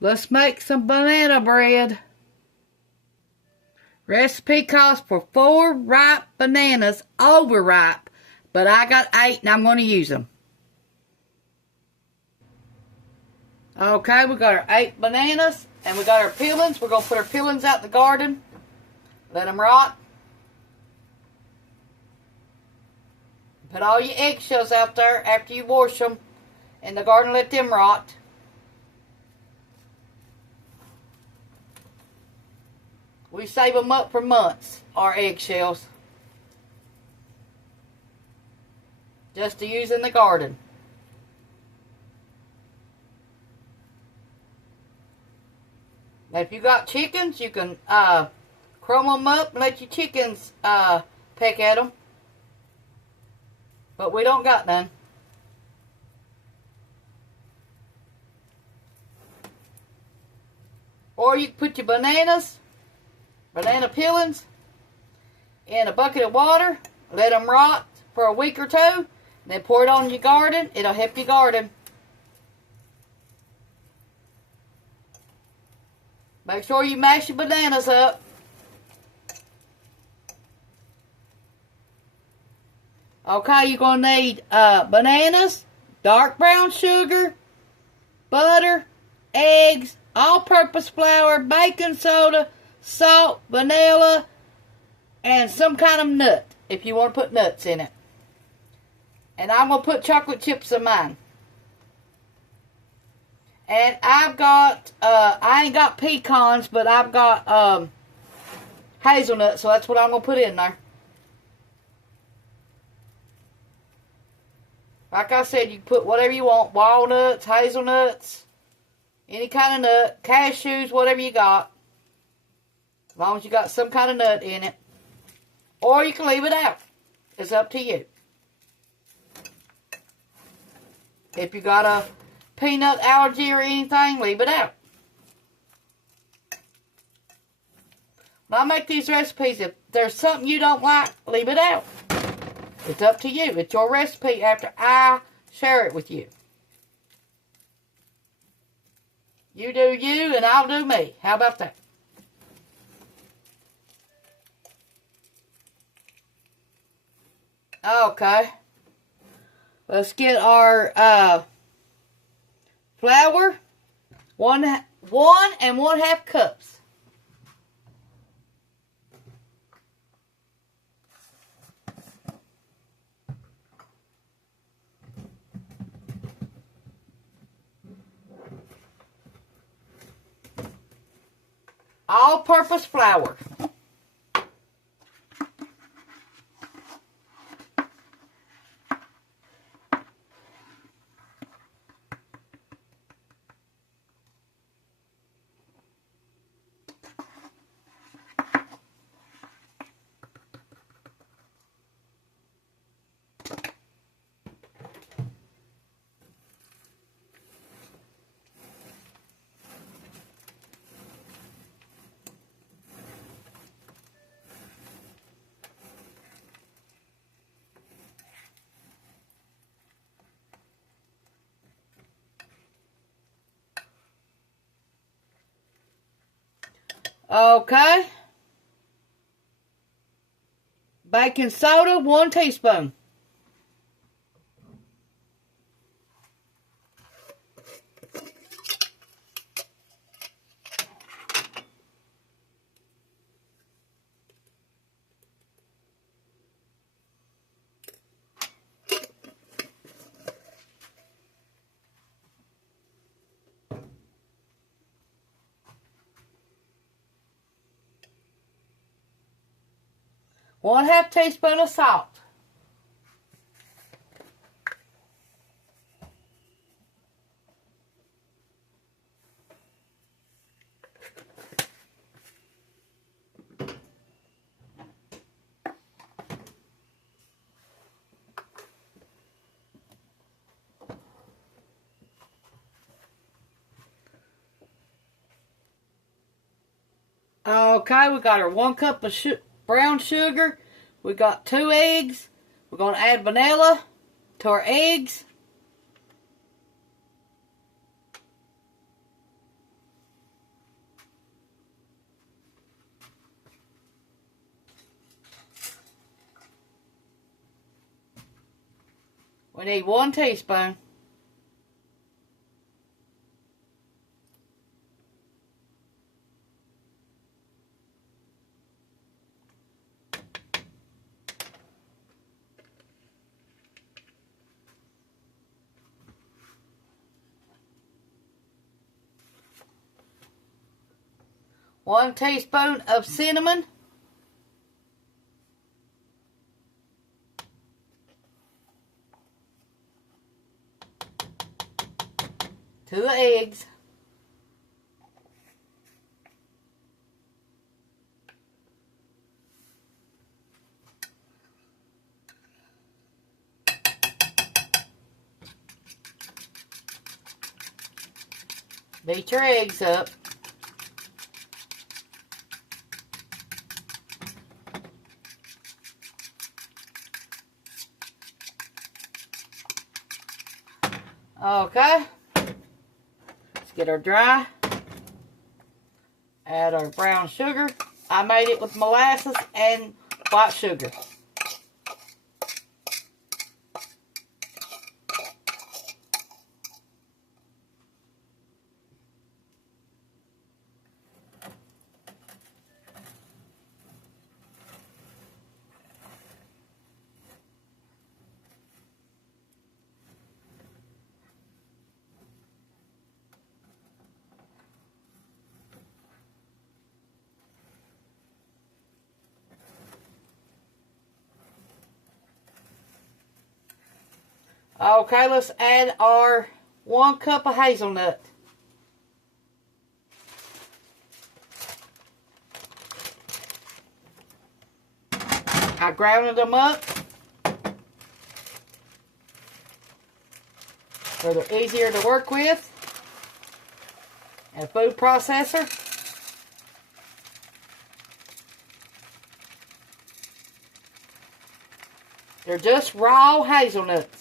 Let's make some banana bread. Recipe calls for 4 ripe bananas, overripe, but I got 8 and I'm going to use them. Okay, we got our 8 bananas and we got our peelings. We're going to put our peelings out in the garden. Let them rot. Put all your eggshells out there after you wash them in the garden. Let them rot. We save them up for months, our eggshells. Just to use in the garden. Now if you got chickens, you can crumble them up and let your chickens peck at them. But we don't got none. Or you can put your banana peelings, in a bucket of water. Let them rot for a week or two. Then pour it on your garden. It'll help your garden. Make sure you mash your bananas up. Okay, you're going to need bananas, dark brown sugar, butter, eggs, all-purpose flour, baking soda, salt, vanilla, and some kind of nut, if you want to put nuts in it. And I'm going to put chocolate chips in mine. And I've got, I ain't got pecans, but I've got hazelnuts, so that's what I'm going to put in there. Like I said, you can put whatever you want. Walnuts, hazelnuts, any kind of nut, cashews, whatever you got. As long as you got some kind of nut in it. Or you can leave it out. It's up to you. If you got a peanut allergy or anything, leave it out. When I make these recipes, if there's something you don't like, leave it out. It's up to you. It's your recipe after I share it with you. You do you and I'll do me. How about that? Okay. Let's get our flour. 1 1/2 cups. All-purpose flour. Okay. Baking soda, 1 teaspoon. One half teaspoon of salt. Okay, we got our 1 cup of brown sugar. We got 2 eggs. We're going to add vanilla to our eggs. need 1 teaspoon. One teaspoon of cinnamon. 2 eggs. Beat your eggs up. Okay. Let's get her dry. Add our brown sugar. I made it with molasses and white sugar. Okay, let's add our 1 cup of hazelnut. I grounded them up so they're easier to work with. And a food processor. They're just raw hazelnuts.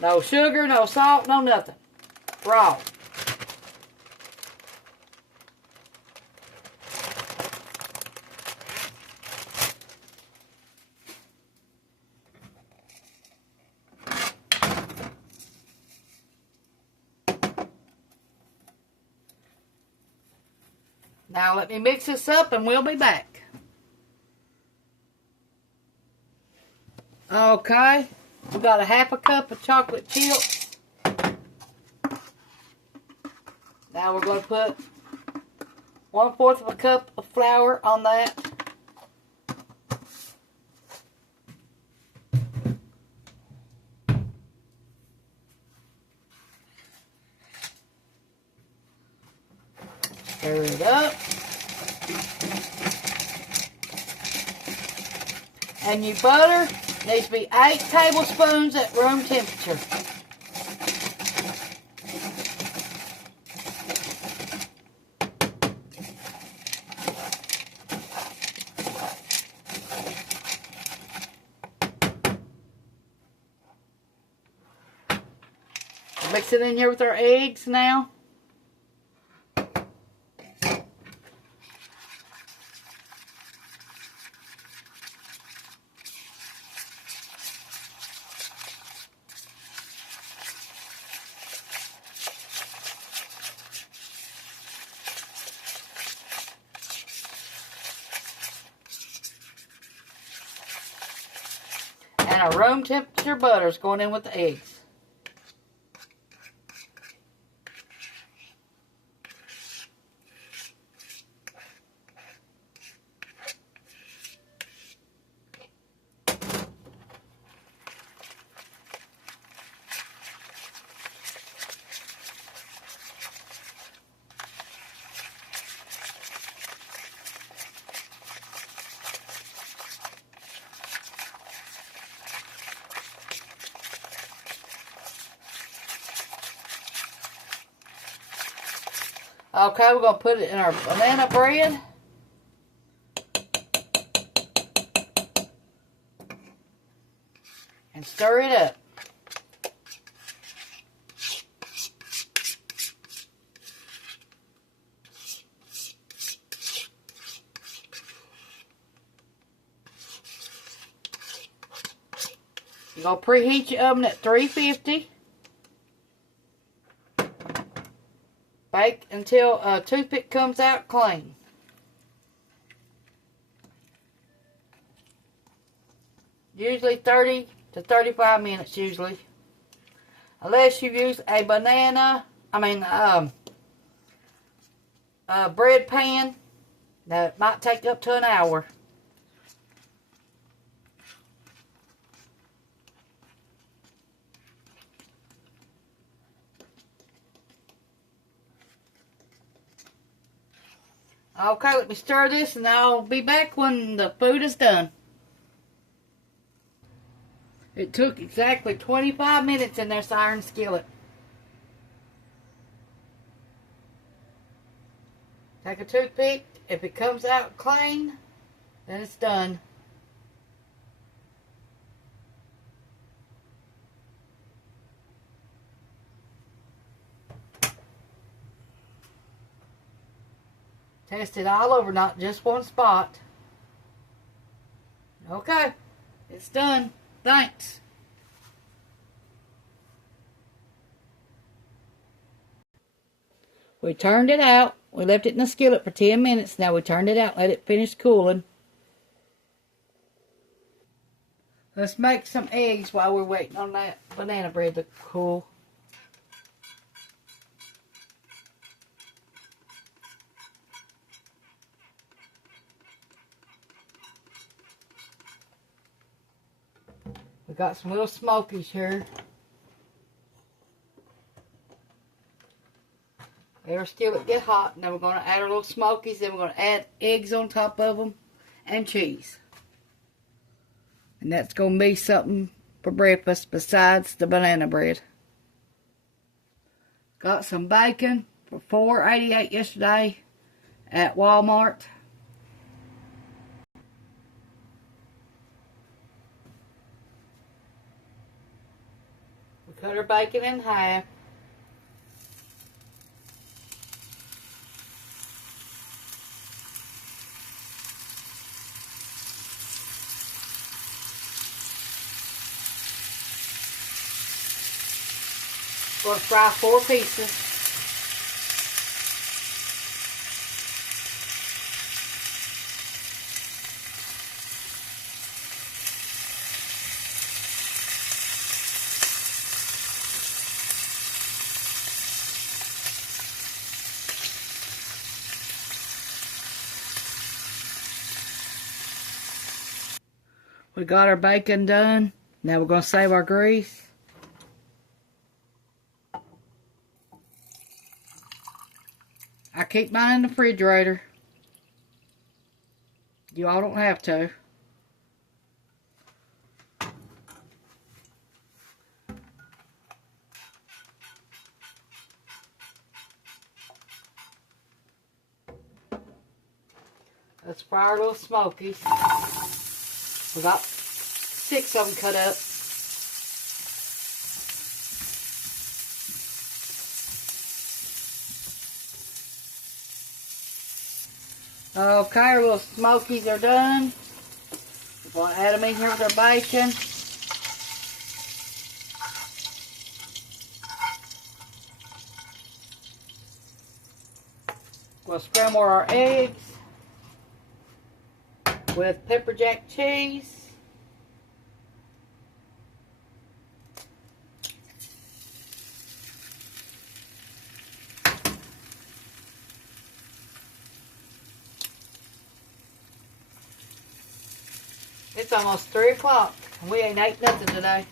No sugar, no salt, no nothing. Raw. Now let me mix this up and we'll be back. Okay, we got a 1/2 cup of chocolate chips. Now we're going to put 1/4 of a cup of flour on that. Stir it up. And your butter needs to be 8 tablespoons at room temperature. Mix it in here with our eggs now. And our room temperature butter is going in with the eggs. Okay, we're going to put it in our banana bread. And stir it up. You're going to preheat your oven at 350. Bake until a toothpick comes out clean. Usually 30 to 35 minutes usually. Unless you use a bread pan, that might take up to an hour. Okay, let me stir this and I'll be back when the food is done. It took exactly 25 minutes in this iron skillet. Take a toothpick. If it comes out clean, then it's done. Test it all over, not just one spot. Okay, it's done. Thanks. We turned it out. We left it in the skillet for 10 minutes. Now we turned it out, let it finish cooling. Let's make some eggs while we're waiting on that banana bread to cool. We got some little smokies here. Let our skillet get hot, and then we're going to add our little smokies, then we're going to add eggs on top of them, and cheese. And that's going to be something for breakfast besides the banana bread. Got some bacon for $4.88 yesterday at Walmart. We cut our bacon in half. We're going to fry 4 pieces. We got our bacon done. Now we're going to save our grease. I keep mine in the refrigerator. You all don't have to. Let's fry our little smokies. We got 6 of them cut up. Okay, our little smokies are done. We're going to add them in here with our bacon. We'll scramble our eggs with pepper jack cheese. It's almost 3 o'clock and we ain't ate nothing today.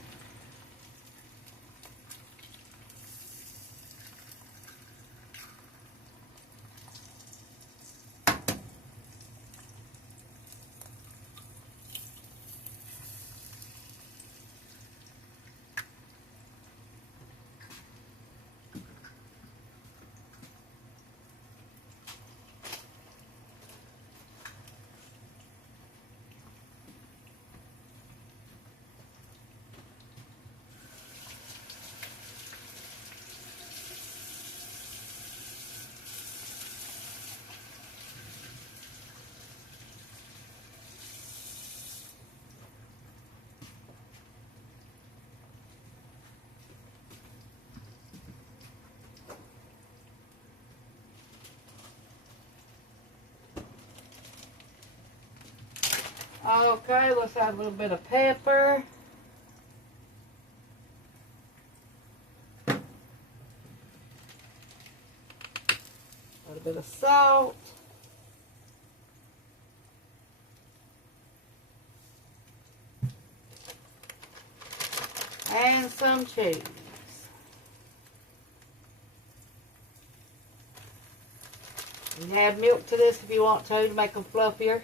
Okay, let's add a little bit of pepper. A little bit of salt. And some cheese. You can add milk to this if you want to make them fluffier.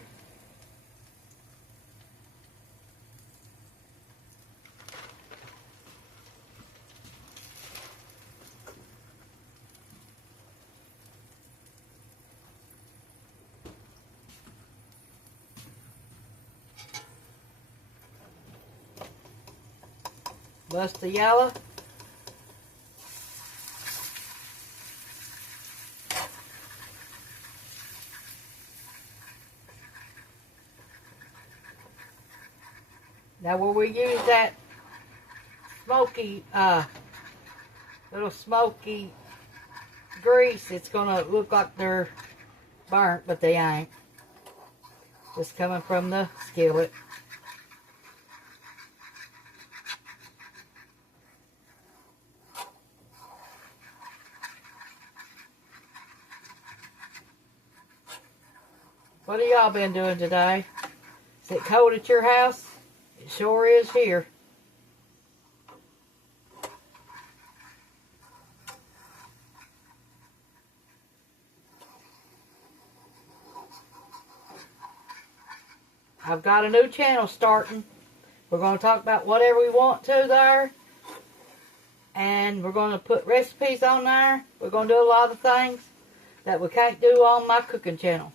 Bust the yellow. Now where we use that smoky, little smoky grease, it's gonna look like they're burnt, but they ain't. Just coming from the skillet. What have y'all been doing today? Is it cold at your house? It sure is here. I've got a new channel starting. We're going to talk about whatever we want to there. And we're going to put recipes on there. We're going to do a lot of things that we can't do on my cooking channel.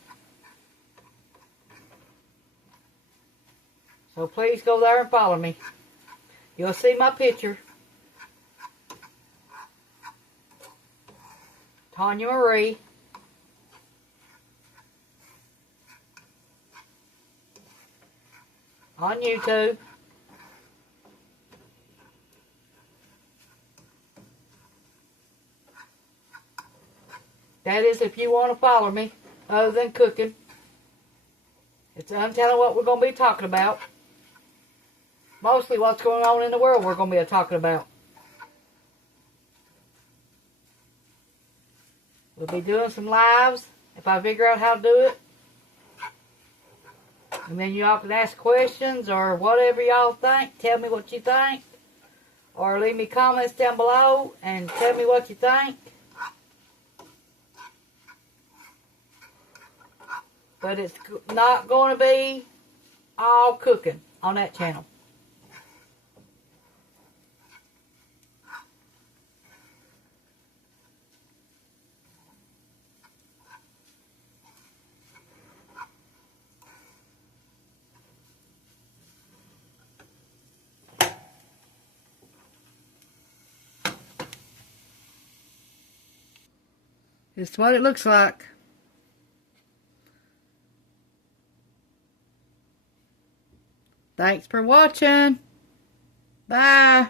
So please go there and follow me. You'll see my picture. Tawynia Marie. On YouTube. That is if you want to follow me, other than cooking. I'm telling what we're going to be talking about. Mostly what's going on in the world we're going to be talking about. We'll be doing some lives if I figure out how to do it. And then y'all can ask questions or whatever y'all think. Tell me what you think. Or leave me comments down below and tell me what you think. But it's not going to be all cooking on that channel. It's what it looks like. Thanks for watching. Bye.